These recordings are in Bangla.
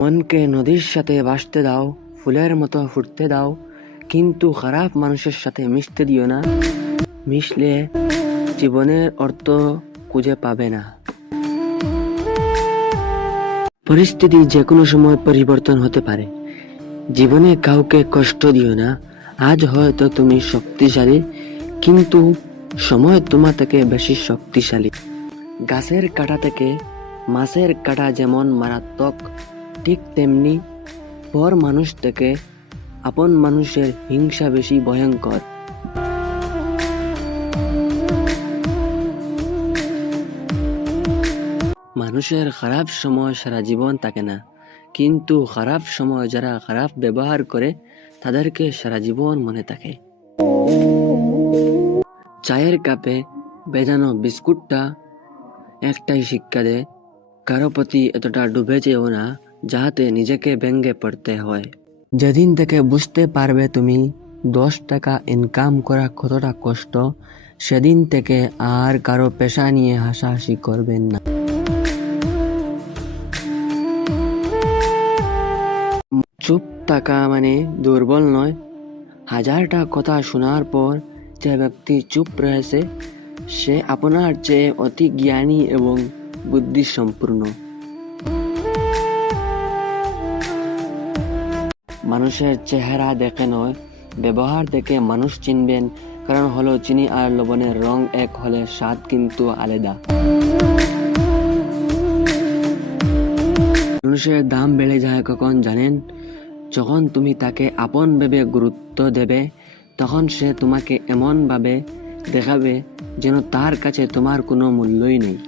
মনকে নদীর সাথে ভাসতে দাও, ফুলের মতো ফুটতে দাও, কিন্তু খারাপ মানুষের সাথে মিশতে দিও না। মিশলে জীবনের অর্থ খুঁজে পাবে না। পরিস্থিতি যে কোনো সময় পরিবর্তন হতে পারে। জীবনে কাউকে কষ্ট দিও না। আজ হয়তো তুমি শক্তিশালী, কিন্তু সময় তোমার থেকে বেশি শক্তিশালী। গাছের কাটা থেকে মাছের কাটা যেমন মারাত্মক ঠিক তেমনি পর মানুষ থেকে আপন মানুষের হিংসা বেশি ভয়ঙ্কর। মানুষের খারাপ সময় সারা জীবন থাকে না। কিন্তু খারাপ সময় যারা খারাপ ব্যবহার করে, তাদেরকে সারা জীবন মনে থাকে। চায়ের কাপে বেজানো বিস্কুটটা একটাই শিক্ষা দেয়, কারও প্রতি এতটা ডুবে যেও না। যাহাতে নিজেকে ব্যঙ্গে পড়তে হয়। যেদিন থেকে বুঝতে পারবে তুমি, দশ টাকা ইনকাম করা কতটা কষ্ট, সেদিন থেকে আর কারও পেশা নিয়ে হাসাহাসি করবেন না। চুপ থাকা মানে দুর্বল নয়। হাজারটা কথা শোনার পর যে ব্যক্তি চুপ রয়েছে, সে আপনার চেয়ে অতি জ্ঞানী এবং বুদ্ধি মানুষের চেহারা দেখে নয়, ব্যবহার দেখে মানুষ চিনবেন, কারণ হলো চিনি আর লবণের রং এক হলে স্বাদ কিন্তু আলাদা। মানুষের দাম বেড়ে যায় কখন জানেন? যখন তুমি তাকে আপন ভেবে গুরুত্ব দেবে, তখন সে তোমাকে এমনভাবে দেখাবে যেন তার কাছে তোমার কোনো মূল্যই নেই।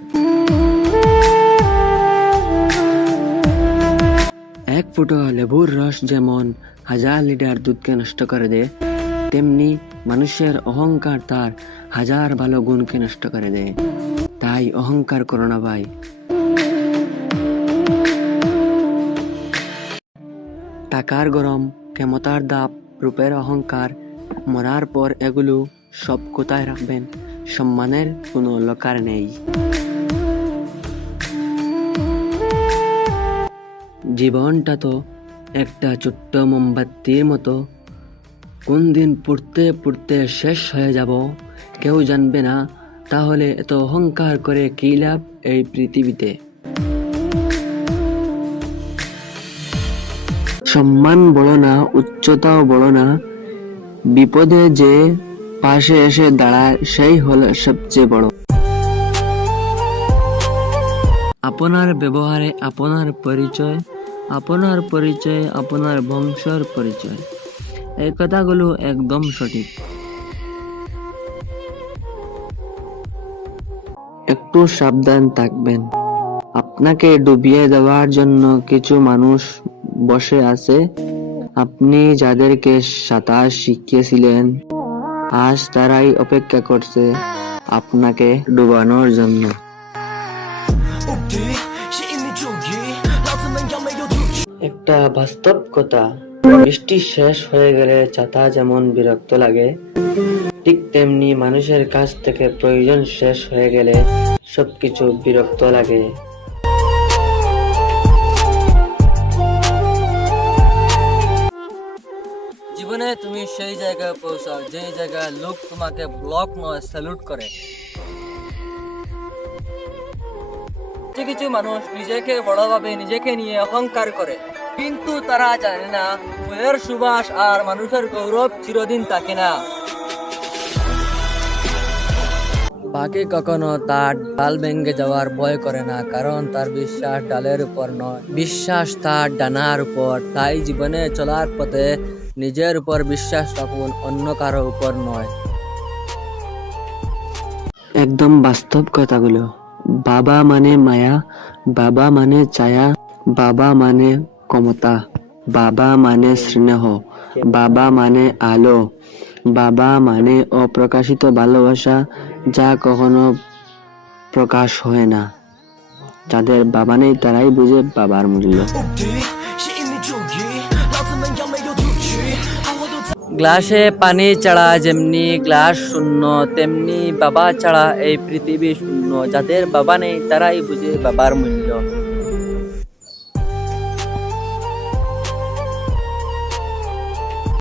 এক ফুটো লেবুর রস যেমন হাজার লিটার দুধকে নষ্ট করে দেয় তেমনি মানুষের অহংকার তার হাজার ভালো গুণকে নষ্ট করে দেয় তাই অহংকার করো না ভাই। টাকার গরম ক্ষমতার দাপ রূপের অহংকার মরার পর এগুলো সব কোথায় রাখবেন সম্মানের কোনো লকার নেই। জীবনটা তো একটা ছোট্ট মোমবাতির মতো। কোন দিন পড়তে পড়তে শেষ হয়ে যাব, কেউ জানবে না। তাহলে এত অহংকার করে কী লাভ এই পৃথিবীতে? সম্মান বড় না, উচ্চতাও বড় না। বিপদে যে পাশে এসে দাঁড়ায়, সেই হলো সবচেয়ে বড়। আপনার ব্যবহারে আপনার পরিচয় আপনার পরিচয় আপনার বংশর পরিচয়। এই কথাগুলো একদম সঠিক। একটু সাবধান থাকবেন। আপনাকে ডুবিয়ে দেওয়ার জন্য কিছু মানুষ বসে আছে। আপনি যাদেরকে সাঁতার শিখিয়েছিলেন আজ তারাই অপেক্ষা করছে আপনাকে ডুবানোর জন্য। একটা বাস্তব কথা বৃষ্টি শেষ হয়ে গেলে ছাতা যেমন বিরক্ত লাগে, ঠিক তেমনি মানুষের কাছ থেকে প্রয়োজন শেষ হয়ে গেলে সবকিছু বিরক্ত লাগে। জীবনে তুমি সেই জায়গায় পৌঁছাও যে জায়গায় লোক তোমাকে ব্লক নয় স্যালুট করে। কিছু কিছু মানুষ নিজেকে বড় ভাবে নিজেকে নিয়ে অহংকার করে। কিন্তু তারা জানে না ফুলের সুবাস আর মানুষের গৌরব চিরদিন থাকে না। পাখি কখনো তার ডাল ভেঙে যাওয়ার ভয় করে না কারণ তার বিশ্বাস ডালের উপর নয়। বিশ্বাস তার ডানার উপর তাই জীবনে চলার পথে নিজের উপর বিশ্বাস রাখুন অন্য কারও উপর নয়। একদম বাস্তব কথাগুলো। বাবা মানে মায়া, বাবা মানে ছায়া, বাবা মানে কমতা বাবা মানে স্নেহ, বাবা মানে আলো, বাবা মানে অপ্রকাশিত ভালোবাসা যা কখনো প্রকাশ হয় না। যাদের বাবা নেই তারাই বুঝে বাবার মূল্য। গ্লাসে পানি ছাড়া যেমনি গ্লাস শূন্য, তেমনি বাবা ছাড়া এই পৃথিবী শূন্য। যাদের বাবা নেই, তারাই বুঝে বাবার মূল্য।